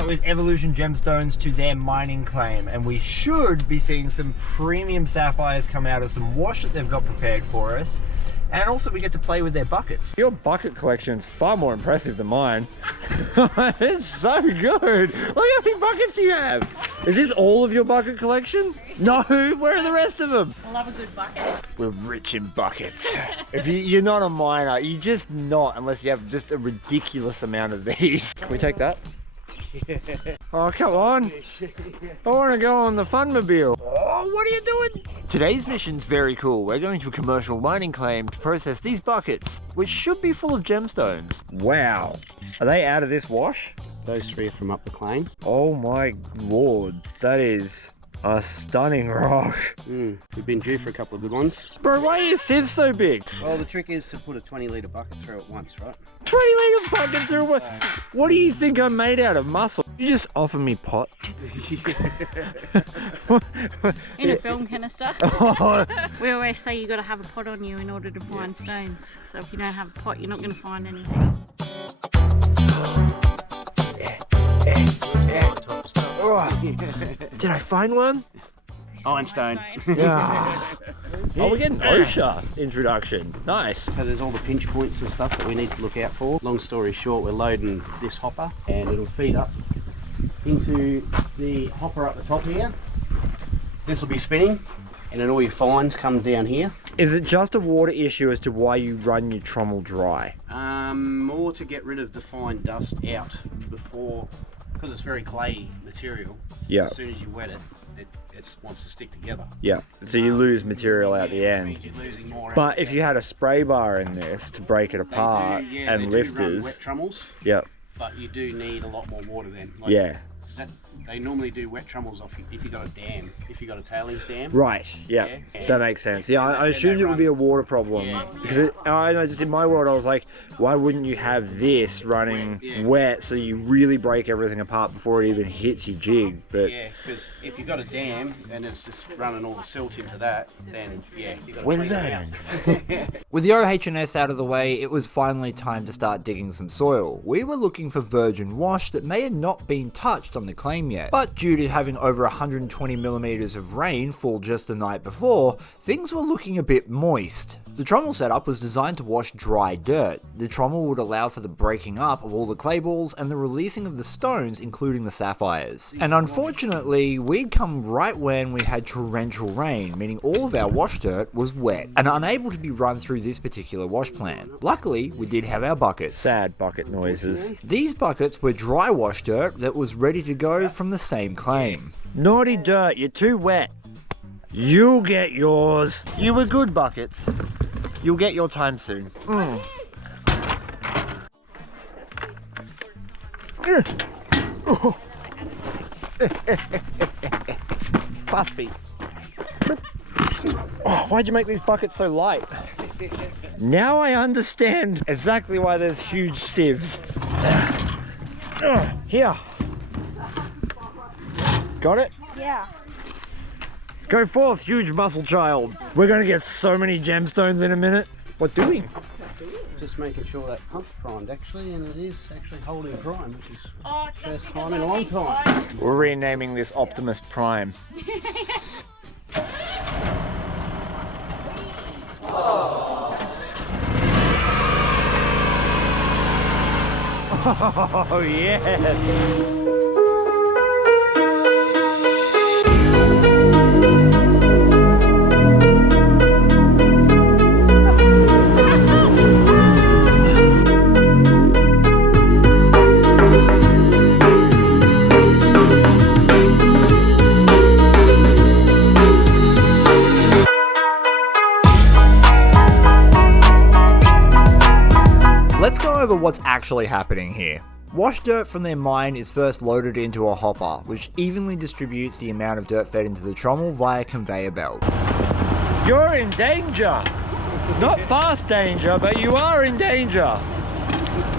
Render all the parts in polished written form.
out with Evolution Gemstones to their mining claim, and we should be seeing some premium sapphires come out of some wash that they've got prepared for us. And also we get to play with their buckets. Your bucket collection's far more impressive than mine. It's so good. Look how many buckets you have. Is this all of your bucket collection? No, where are the rest of them? I love a good bucket. We're rich in buckets. If you're not a miner, you're just not unless you have just a ridiculous amount of these. Can we take that? Yeah. Oh, come on. I want to go on the Funmobile. Oh, what are you doing? Today's mission's very cool. We're going to a commercial mining claim to process these buckets, which should be full of gemstones. Wow. Are they out of this wash? Those three are from up the claim. Oh my lord. That is a stunning rock. We've been due for a couple of good ones. Bro, why are your sieves so big? Well, the trick is to put a 20-litre bucket through it once, right? 20-litre bucket through what? What do you think I'm made out of? Muscle? You just offer me pot? In a film canister. Oh. We always say you got to have a pot on you in order to find stones. So if you don't have a pot, you're not going to find anything. Did I find one? Ironstone. Yeah. Oh, we're getting OSHA introduction. Nice. So there's all the pinch points and stuff that we need to look out for. Long story short, we're loading this hopper and it'll feed up into the hopper up the top here. This will be spinning and then all your fines come down here. Is it just a water issue as to why you run your trommel dry? More to get rid of the fine dust out before, because it's very clayey material. Yeah. As soon as you wet it, it wants to stick together. Yeah, so you lose material at the end. But if you had a spray bar in this to break it apart and lifters. Wet trommels. Yep. But you do need a lot more water then. Like yeah. They normally do wet trommels off if you got a dam, if you got a tailings dam. Right, yeah, that makes sense. Yeah, I assumed it would be a water problem because I know just in my world I was like, why wouldn't you have this running wet so you really break everything apart before it even hits your jig? But yeah, because if you got a dam and it's just running all the silt into that, then yeah, you got to we're clean learning. it out. With the OH&S out of the way, it was finally time to start digging some soil. We were looking for virgin wash that may have not been touched on the claim yet, but due to having over 120 millimeters of rain fall just the night before, things were looking a bit moist. The trommel setup was designed to wash dry dirt. The trommel would allow for the breaking up of all the clay balls and the releasing of the stones, including the sapphires. And unfortunately, we'd come right when we had torrential rain, meaning all of our wash dirt was wet and unable to be run through this particular wash plan. Luckily, we did have our buckets. Sad bucket noises. These buckets were dry wash dirt that was ready to go from the same claim. Naughty dirt, you're too wet. You'll get yours. You were good buckets. You'll get your time soon. Fast feet. Oh, why'd you make these buckets so light? Now I understand exactly why there's huge sieves. Here. Got it? Yeah. Go forth, huge muscle child. We're gonna get so many gemstones in a minute. What doing? Just making sure that pump's primed actually, and it is actually holding prime, which is first time in a long time. We're renaming this Optimus Prime. Oh yes! Let's go over what's actually happening here. Wash dirt from their mine is first loaded into a hopper, which evenly distributes the amount of dirt fed into the trommel via conveyor belt. You're in danger! Not fast danger, but you are in danger!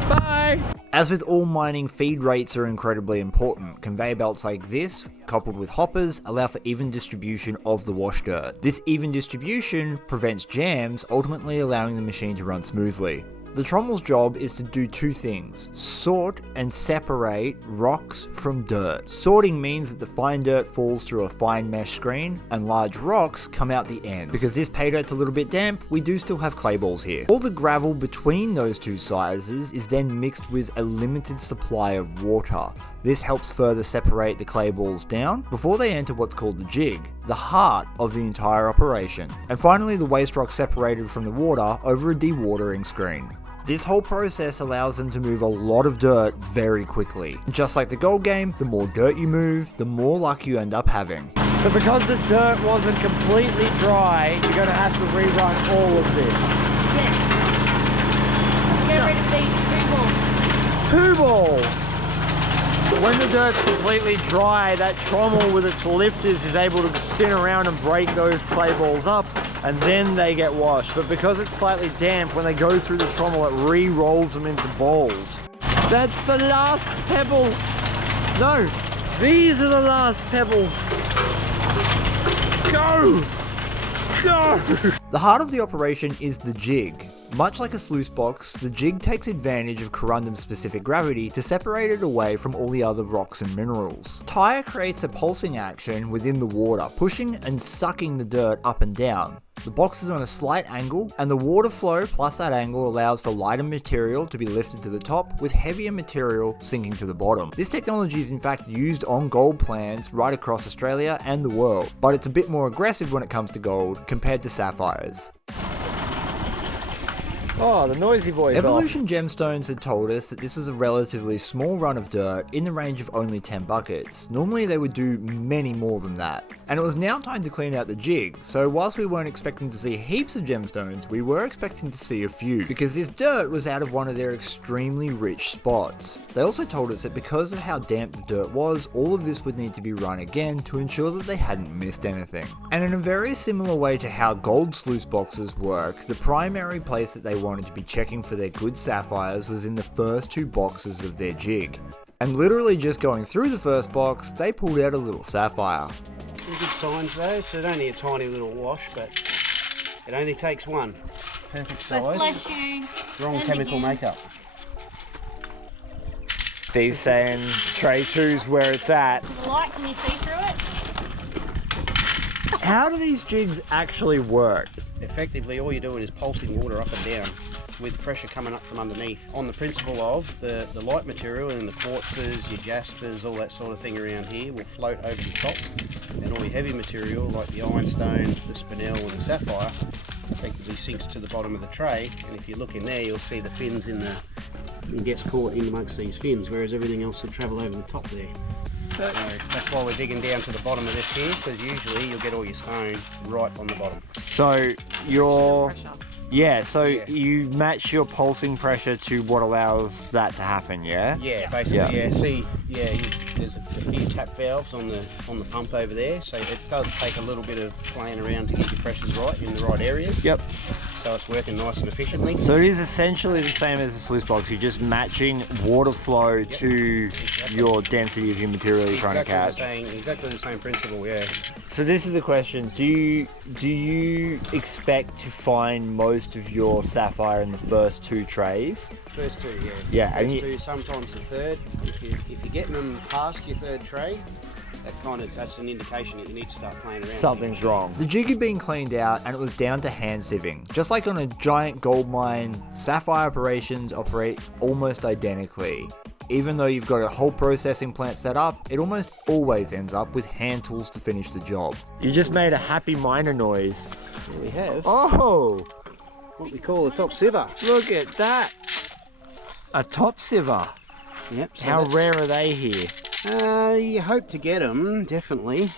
Bye! As with all mining, feed rates are incredibly important. Conveyor belts like this, coupled with hoppers, allow for even distribution of the wash dirt. This even distribution prevents jams, ultimately allowing the machine to run smoothly. The trommel's job is to do two things: sort and separate rocks from dirt. Sorting means that the fine dirt falls through a fine mesh screen and large rocks come out the end. Because this pay dirt's a little bit damp, we do still have clay balls here. All the gravel between those two sizes is then mixed with a limited supply of water. This helps further separate the clay balls down before they enter what's called the jig, the heart of the entire operation. And finally, the waste rock separated from the water over a dewatering screen. This whole process allows them to move a lot of dirt very quickly. Just like the gold game, the more dirt you move, the more luck you end up having. So because the dirt wasn't completely dry, you're going to have to rerun all of this. Yeah. Get rid of these poo balls. Poo balls! When the dirt's completely dry, that trommel with its lifters is able to spin around and break those clay balls up, and then they get washed. But because it's slightly damp, when they go through the trommel, it re-rolls them into balls. That's the last pebble. No, these are the last pebbles. Go! Go! The heart of the operation is the jig. Much like a sluice box, the jig takes advantage of corundum's specific gravity to separate it away from all the other rocks and minerals. Tire creates a pulsing action within the water, pushing and sucking the dirt up and down. The box is on a slight angle, and the water flow plus that angle allows for lighter material to be lifted to the top, with heavier material sinking to the bottom. This technology is in fact used on gold plans right across Australia and the world, but it's a bit more aggressive when it comes to gold compared to sapphires. Oh, the noisy boys. Evolution Gemstones had told us that this was a relatively small run of dirt in the range of only 10 buckets. Normally they would do many more than that. And it was now time to clean out the jig, so whilst we weren't expecting to see heaps of gemstones, we were expecting to see a few, because this dirt was out of one of their extremely rich spots. They also told us that because of how damp the dirt was, all of this would need to be run again to ensure that they hadn't missed anything. And in a very similar way to how gold sluice boxes work, the primary place that they wanted to be checking for their good sapphires was in the first two boxes of their jig. And literally just going through the first box, they pulled out a little sapphire. Some good signs though, so it's only a tiny little wash, but it only takes one. Perfect size. Bless you. Wrong chemical makeup. Steve's saying tray 2's where it's at. The light, can you see through it? How do these jigs actually work? Effectively, all you're doing is pulsing water up and down with pressure coming up from underneath, on the principle of the light material and the quartzes, your jaspers, all that sort of thing around here will float over the top, and all your heavy material like the ironstone, the spinel and the sapphire effectively sinks to the bottom of the tray. And if you look in there, you'll see the fins in the, it gets caught in amongst these fins, whereas everything else will travel over the top there. So that's why we're digging down to the bottom of this here, because usually you'll get all your stone right on the bottom. So you're... Yeah, so you match your pulsing pressure to what allows that to happen, yeah? Yeah, basically, yeah. See, there's a few tap valves on the pump over there, so it does take a little bit of playing around to get your pressures right in the right areas. Yep. So it's working nice and efficiently. So it is essentially the same as a sluice box. You're just matching water flow to your density of your material you're trying to catch. Exactly the same principle, yeah. So this is a question. Do you expect to find most of your sapphire in the first two trays? First two, yeah. Yeah, first two, sometimes the third. If you're getting them past your third tray, that's an indication that you need to start playing around. Something's wrong. The jig had been cleaned out and it was down to hand sieving. Just like on a giant gold mine, sapphire operations operate almost identically. Even though you've got a whole processing plant set up, it almost always ends up with hand tools to finish the job. You just made a happy miner noise. Here we have Oh! what we call a top sieve. Look at that! A top sieve. Yep. So how rare are they here? You hope to get them, definitely.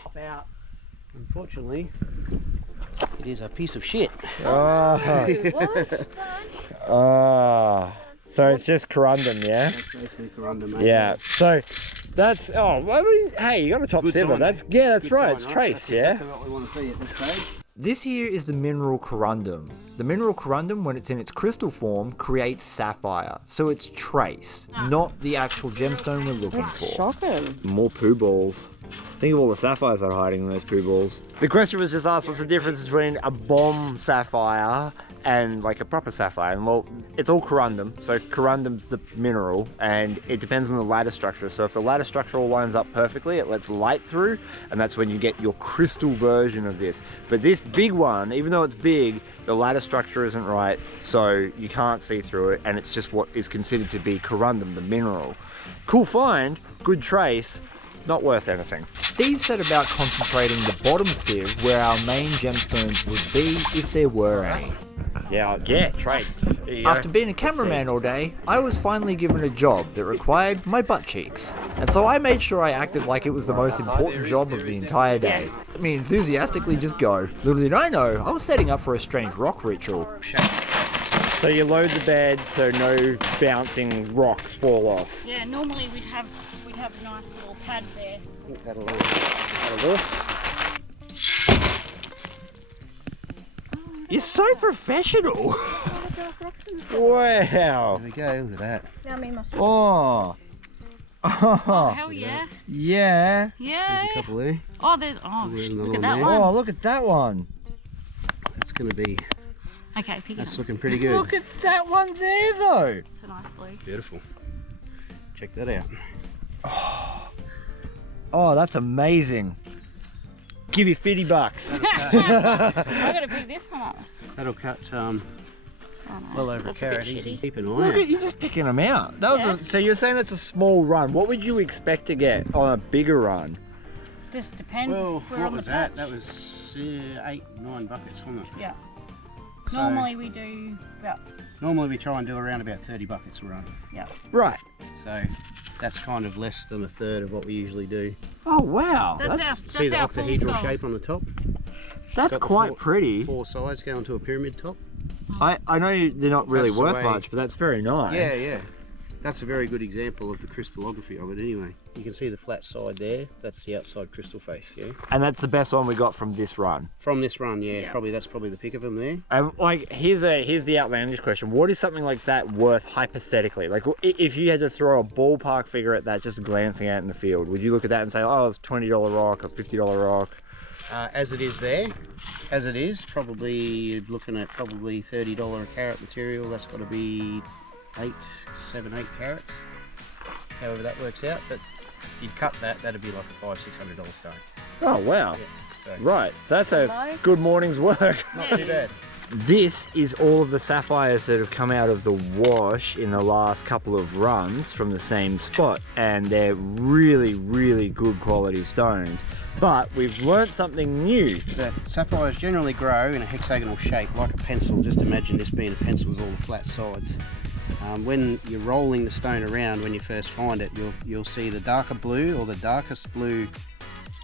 Unfortunately, it is a piece of shit. So it's just corundum, yeah? That's basically corundum, mate. Yeah. So that's hey, you got a top sieve. That's Good right. sign, It's trace, That's yeah. exactly what we want to see at this stage. This here is the mineral corundum. The mineral corundum, when it's in its crystal form, creates sapphire. So it's trace, not the actual gemstone we're looking for. Shocking. More poo balls. Think of all the sapphires that are hiding in those poo balls. The question was just asked, what's the difference between a bomb sapphire and like a proper sapphire, and well, it's all corundum. So corundum's the mineral, and it depends on the lattice structure. So if the lattice structure all lines up perfectly, it lets light through, and that's when you get your crystal version of this. But this big one, even though it's big, the lattice structure isn't right, so you can't see through it, and it's just what is considered to be corundum, the mineral. Cool find, good trace, not worth anything. Steve set about concentrating the bottom sieve where our main gemstones would be if there were any. Yeah, trade. After being a cameraman all day, I was finally given a job that required my butt cheeks. And so I made sure I acted like it was the most important job of the entire day. I mean, enthusiastically just go. Little did I know, I was setting up for a strange rock ritual. So you load the bed so no bouncing rocks fall off. Yeah, normally we'd have a nice little pad there. That'll do. You're so professional. Wow. There we go, look at that. Yeah, I mean my Oh. Oh, hell yeah. Yeah. Yeah. There's a couple there. Oh, There's another look at one that there. one. Oh, look at that one. That's going to be, Okay, pick it that's up. looking pretty good. Look at that one there, though. It's a nice blue. Beautiful. Check that out. Oh, that's amazing. Give you $50. I gotta pick this one up. That'll cut Oh, no, well over a that's carat bit easy. shitty. Keep an eye Look out. at you just picking them out. That was Yeah. so you're saying that's a small run. What would you expect to get on a bigger run? Just depends Well, if we're what on was the that? patch. That was 8, 9 buckets, wasn't it? Yeah. So Normally we do about, normally we try and do around about 30 buckets a run. yeah. Right. So that's kind of less than a third of what we usually do. Oh wow. See the our full octahedral skull. shape on the top? That's Got the quite pretty. 4 sides going to a pyramid top. I know they're not really That's the worth way- much, but that's very nice. Yeah, yeah. That's a very good example of the crystallography of it anyway. You can see the flat side there. That's the outside crystal face, yeah? And that's the best one we got from this run. From this run, yeah. Yeah. That's probably the pick of them there. Like here's the outlandish question. What is something like that worth hypothetically? Like if you had to throw a ballpark figure at that just glancing out in the field, would you look at that and say, oh, it's $20 rock or $50 rock? As it is there, as it is, probably looking at probably $30 a carat material. That's got to be 7, 8 carats. However that works out, but if you'd cut that, that'd be like a $500, $600 stone. Oh wow. Yeah, so Right. So that's a Hello? good morning's work. not too bad. This is all of the sapphires that have come out of the wash in the last couple of runs from the same spot, and they're really, really good quality stones. But we've learnt something new. That sapphires generally grow in a hexagonal shape, like a pencil. Just imagine this being a pencil with all the flat sides. When you're rolling the stone around, when you first find it, you'll see the darker blue or the darkest blue.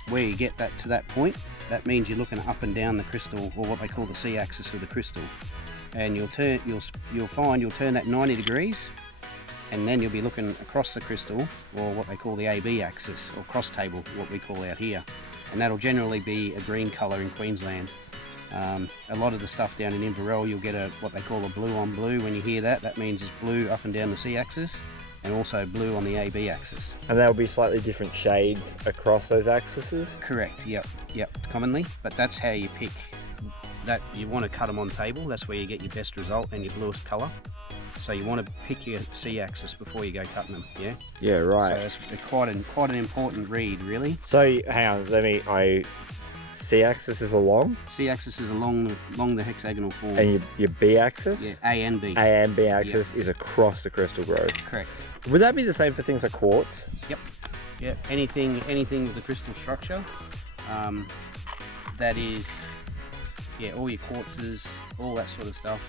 Where you get that to that point, that means you're looking up and down the crystal, or what they call the C-axis of the crystal. And you'll find you'll turn that 90 degrees, and then you'll be looking across the crystal, or what they call the AB axis, or cross table, what we call out here. And that'll generally be a green colour in Queensland. A lot of the stuff down in Inverell, you'll get what they call a blue on blue. When you hear that, that means it's blue up and down the C-axis, and also blue on the AB axis. And there'll be slightly different shades across those axes. Correct, yep, commonly, but that's how you pick that. You want to cut them on table, that's where you get your best result and your bluest colour. So you want to pick your C-axis before you go cutting them, yeah? Yeah, right. So it's quite an important read, really. So hang on, C-axis is along, C-axis is along the hexagonal form. and your B-axis? Yeah, A and B. A and B axis is across the crystal growth. Correct. Would that be the same for things like quartz? Yep. Anything with a crystal structure, that is, yeah, all your quartzes, all that sort of stuff,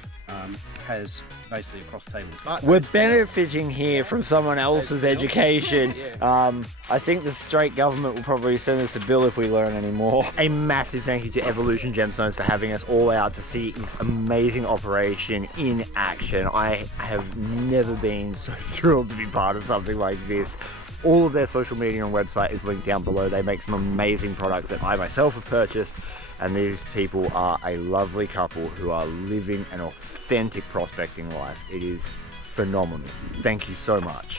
has basically a cross table. But We're benefiting here from someone else's education. I think the straight government will probably send us a bill if we learn any more. A massive thank you to Evolution Gemstones for having us all out to see this amazing operation in action. I have never been so thrilled to be part of something like this. All of their social media and website is linked down below. They make some amazing products that I myself have purchased, and these people are a lovely couple who are living an authentic prospecting life. It is phenomenal. Thank you so much.